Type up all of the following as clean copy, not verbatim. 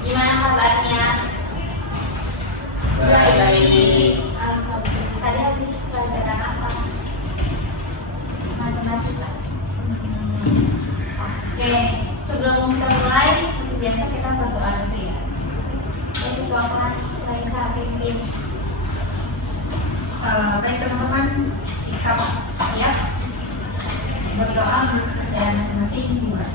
Gimana kabarnya? Baik. Tadi habis pelajaran apa? Matematika. Oke, sebelum kita mulai, seperti biasa kita berdoa dulu ya. Ketua kelas Raisa pimpin. Baik teman-teman, siap berdoa untuk kesehatan masing-masing dimulai.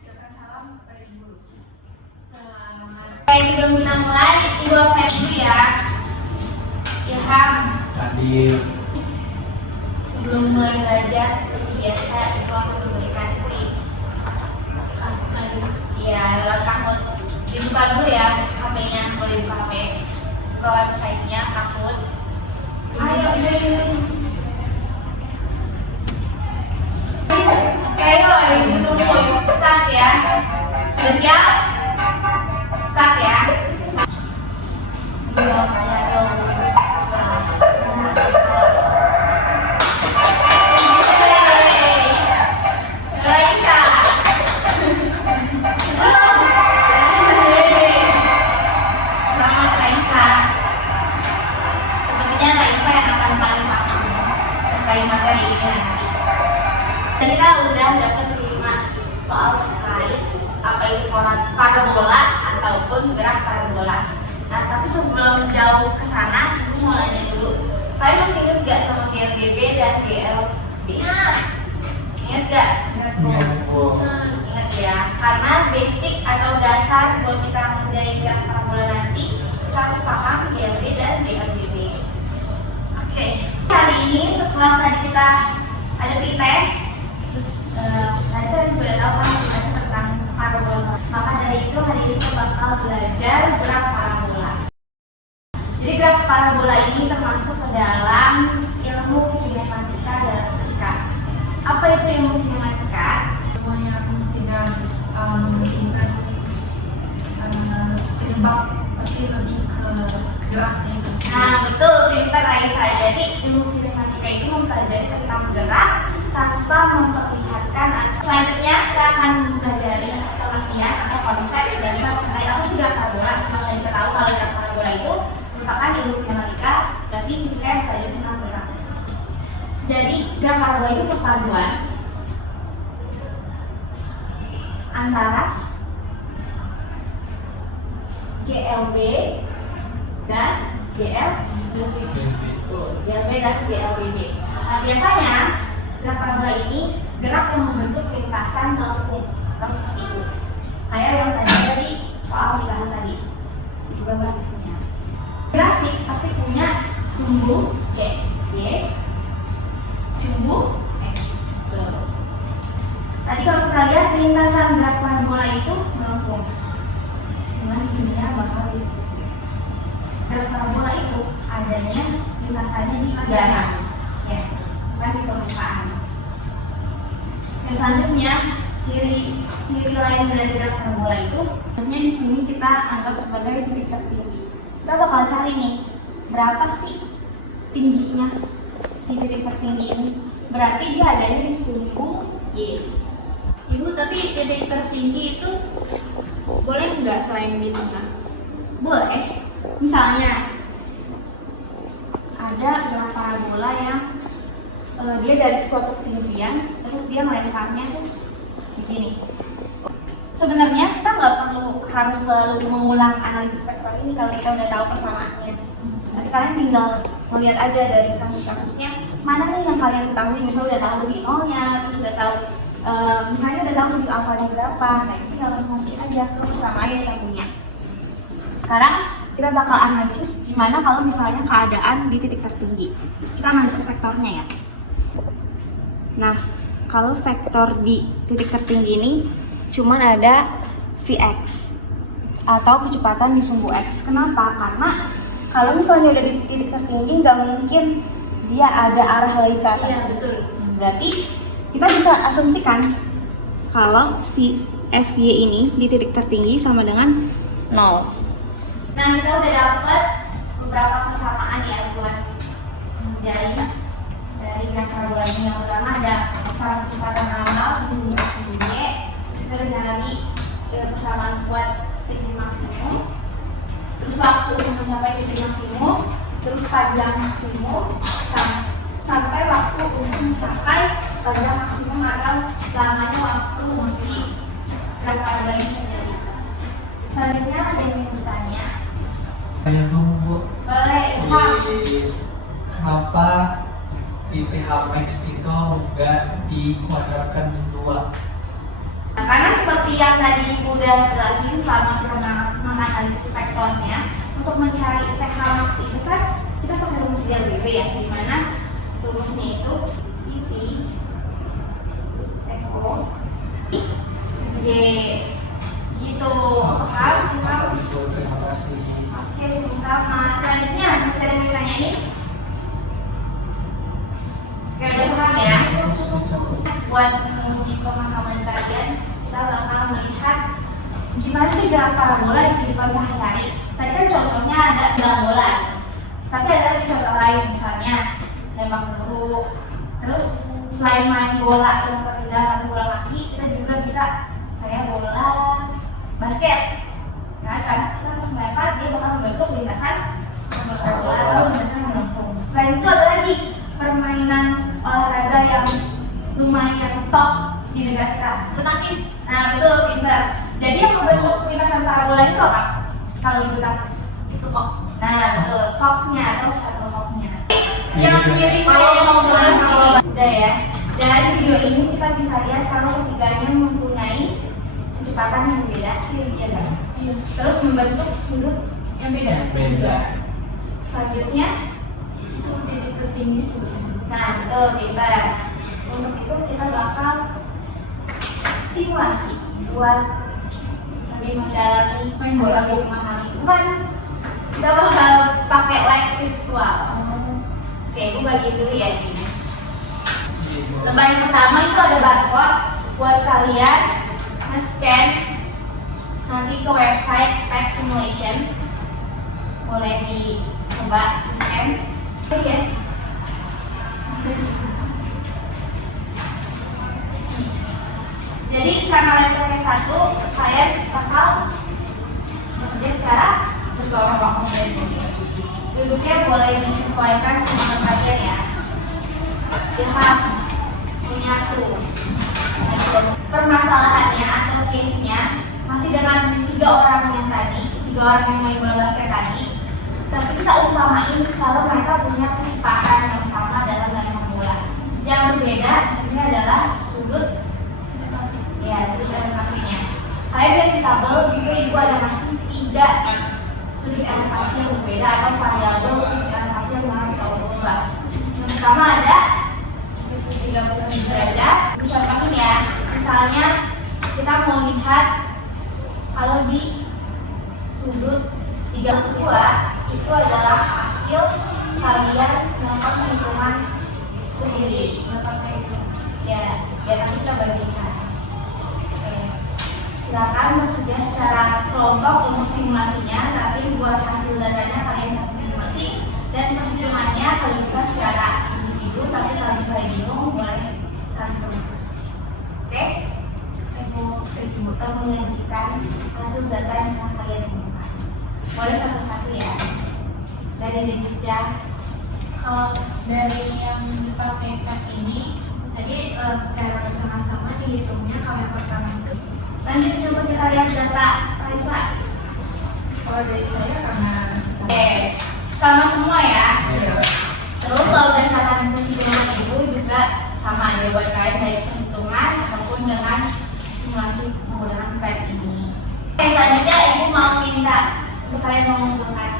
Ucapkan salam kepada ibu guru. Selamat. Baik, sebelum kita mulai, Ibu absen dulu ya. Ilham. Hadir. Sebelum mulai belajar, seperti biasa, Ibu akan memberikan kuis. Ya, lewat Kahoot. Dibuka dulu ya, HP-nya boleh dibuka HP. Ke website-nya Kahoot. Ayo. Ayo, Ibu tunggu. Start ya. Sudah siap? Start ya. Kita udah dapat 5 soal terkait apa itu parabola ataupun gerak parabola. Nah, tapi sebelum jauh ke sana, aku mau nanya dulu. Kalian masih ingat gak sama GLBB dan GLB? Ingat gak? Ingat ya. Karena basic atau dasar buat kita menjadi gerak parabola nanti, kita harus paham GLB dan GLBB. Oke. Hari ini setelah tadi kita ada pretest, terus tadi kan udah tahu kan semuanya tentang parabola. Maka dari itu hari ini kita bakal belajar gerak parabola. Jadi gerak parabola ini termasuk ke dalam ilmu kinematika dalam fisika. Apa itu ilmu kinematika? Ilmu yang tidak mementingkan penyebab, tapi lebih ke geraknya itu sendiri. Nah betul, cerita Raisa. Jadi ilmu kinematika itu mempelajari tentang gerak tanpa memperlihatkan. Selanjutnya kita akan mempelajari pengertian atau konsep dan terkait apa sih gerak parabola. Setelah kita tahu kalau gerak parabola itu merupakan ilmu kinematika, berarti fisika yang mempelajari tentang gerak. Jadi gerak parabola itu perpaduan antara GLB dan GLBB. GLB dan GLBB. Nah, biasanya gerak parabola ini gerak yang membentuk lintasan melengkung atau seperti itu. Kayak yang tadi dari soal bilangan tadi. Itu gambar di sini. Grafik pasti punya sumbu Y, sumbu X. Tadi kalau kita lihat lintasan gerak parabola itu melengkung. Cuman di sini bakal gerak parabola itu adanya lintasannya di udara, ya, bukan di permukaan. Dan selanjutnya ciri lain dari gerak parabola itu, sebenarnya di sini kita anggap sebagai titik tertinggi. Kita bakal cari nih berapa sih tingginya si titik tertinggi ini. Berarti dia adanya di sumbu Y. Ibu, tapi titik tertinggi itu boleh nggak selain di tengah? Boleh. Misalnya ada gerak parabola yang dia dari suatu ketinggian, terus dia melemparnya tuh begini. Sebenarnya kita nggak perlu harus selalu mengulang analisis vektor ini kalau kita udah tahu persamaannya. Nanti kalian tinggal melihat aja dari kasus-kasusnya mana nih yang kalian ketahui. Misalnya udah tahu V0-nya, terus udah tahu misalnya udah tahu sudut alfanya berapa. Nah ini tinggal masukin aja ke persamaan yang punya. Sekarang kita bakal analisis gimana kalau misalnya keadaan di titik tertinggi. Kita analisis vektornya ya. Nah, kalau vektor di titik tertinggi ini cuman ada Vx atau kecepatan di sumbu X. Kenapa? Karena kalau misalnya udah di titik tertinggi nggak mungkin dia ada arah lagi ke atas. Ya, betul. Berarti kita bisa asumsikan kalau si Fy ini di titik tertinggi sama dengan 0. Nah, kita udah dapat beberapa persamaan ya buat menjadi dari gerak parabola ini. Yang pertama ada besaran kecepatan awal di sini Y, buat titik maksimum, terus waktu untuk mencapai titik maksimum, terus panjang maksimum, sampai waktu untuk mencapai panjang maksimum atau lamanya waktu mesti berapa lagi terjadi. Selanjutnya ada yang ingin bertanya? Saya dulu, Bu. Boleh, Ilham. Kenapa di PH Max itu enggak dikuadratkan dua? Nah, karena seperti yang tadi Ibu udah jelasin selama kita menganalisis vektornya, untuk mencari pH max itu kan kita pakai rumus LBB ya, di mana rumusnya itu PT Eko G gitu. Paham? Terima kasih. Oke, sama. Selanjutnya bisa ada yang ditanyain? Oke, udah paham ya? Buat menguji pemahaman kalian, kita bakal melihat gimana sih gerak parabola di kehidupan sehari-hari. Tadi kan contohnya ada gerak bola, tapi ada contoh lain, misalnya tembak peluru. Terus selain main bola yang perpindahan bola kaki, kita juga bisa kayak bola basket. Nah, karena kita pas melempar dia bakal membentuk lintasan bola atau lintasan melengkung. Selain itu ada lagi permainan olahraga yang lumayan top di negara kita, bulu tangkis. Nah, betul, pintar. Jadi yang membentuk lintasan parabola itu apa? Kalau di bulu tangkis itu kok. Nah, betul, koknya atau shuttlecocknya. Yang mirip sudah ya. Dari video ini kita bisa lihat kalau ketiganya mempunyai kecepatan yang berbeda, iya kan? Iya. Terus membentuk sudut yang beda. Selanjutnya itu titik tertinggi itu. Nah, betul, pintar. Untuk itu kita bakal simulasi buat lebih mendalami memahami. Bukan, kita bakal pakai live virtual. Oke, aku bagi dulu ya ini. Lembar yang pertama itu ada barcode buat kalian nge-scan nanti ke website Tech Simulation. Boleh dicoba di-scan. Oke. Jadi karena levelnya 1, kalian bakal bekerja secara berkelompok. Duduknya boleh disesuaikan sama kalian ya. Ilham punya tuh. Permasalahannya atau case-nya masih dengan 3 orang yang tadi, 3 orang yang main bola basket tadi. Tapi kita utamain kalau mereka punya kecepatan yang sama dalam melempar bola. Yang berbeda di sini adalah sudut elevasinya. Kalian lihat di tabel di situ Ibu ada masih 3 sudut elevasi yang berbeda atau variabel sudut elevasi yang harus kita ubah. Yang pertama ada 30 derajat. Contohin ya, misalnya kita mau lihat kalau di sudut 32 itu adalah hasil kalian melakukan perhitungan sendiri. Ya, nanti kita bagikan. Silakan bekerja secara kelompok untuk simulasinya, tapi buat hasil datanya kalian satu masing-masing dan perhitungannya kalian bisa secara individu, tapi kalau misalnya bingung boleh saling berdiskusi. Oke? Saya mau menyajikan hasil data yang telah kalian temukan. Boleh satu-satu ya. Dari Denisja. Kalau dari yang dipakai pen ini tadi cara sama-sama dihitungnya kalau yang pertama itu. Lanjut coba kita lihat data Raisa. Kalau dari saya karena Sama semua ya. Iya. Terus kalau berdasarkan kesimpulan Ibu juga sama aja buat kalian baik perhitungan ataupun dengan simulasi menggunakan pad ini. Oke, selanjutnya Ibu mau minta untuk kalian mengumpulkan.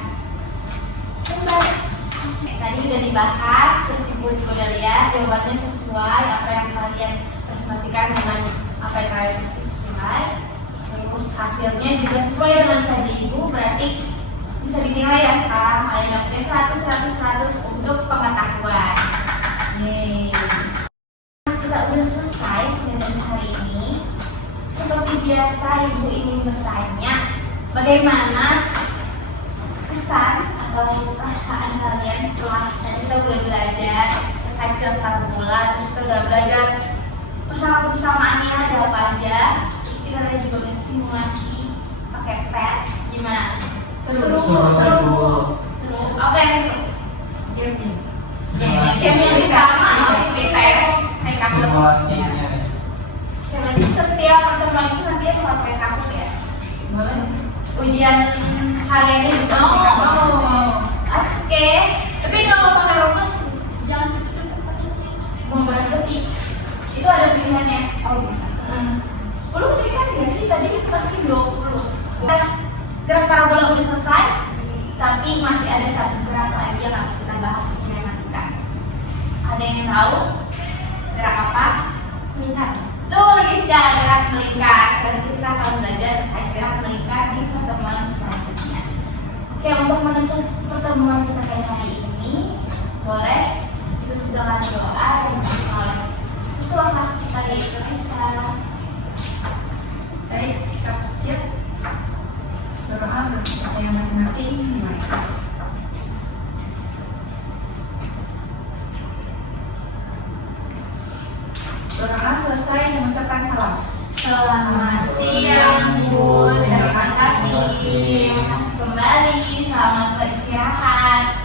Tadi udah dibahas, terus Ibu juga udah lihat jawabannya sesuai apa yang kalian presentasikan dengan apa yang kalian sesuai. Terus hasilnya juga sesuai dengan kaji Ibu, berarti bisa dinilai ya sekarang kalian dapetnya 100 untuk pengetahuan. Kita udah selesai dengan hari ini. Seperti biasa Ibu ingin bertanya, bagaimana kesan atau perasaan kalian setelah tadi kita udah belajar terkait dengan parabola, terus kita udah belajar persamaannya ada apa aja, terus kita juga bersimulasi Seru. Apa yang seru? Game-nya. Game yang sama, pretest, kayak kamu. Simulasinya. Ya berarti setiap pertemuan itu nanti aku pakai kamu ya. Boleh? Ujian hari ini juga pakai kamu. Oke. Tapi kalau pakai rumus jangan cepet-cepet. Membuat detik itu ada pilihannya. Oh, bukan. 10 jadi kan nggak sih tadi masih 20. Gerak parabola udah selesai, tapi masih ada satu gerak lagi yang harus kita bahas di matematika. Ada yang tahu gerak apa? Minat. Tuh guys, gerak melingkar. Nanti kita akan belajar terkait gerak melingkar di pertemuan selanjutnya. Oke, untuk menutup pertemuan kita kayak hari ini, boleh ditutup dengan doa yang dipimpin oleh Ketua kelas kita yaitu Aisyah. Baik, sikap siap. Berdoa berpercaya masing-masing. Mari. Berdoa selesai mengucapkan salam. Selamat siang Bu, terima kasih. Terima kasih kembali, selamat beristirahat.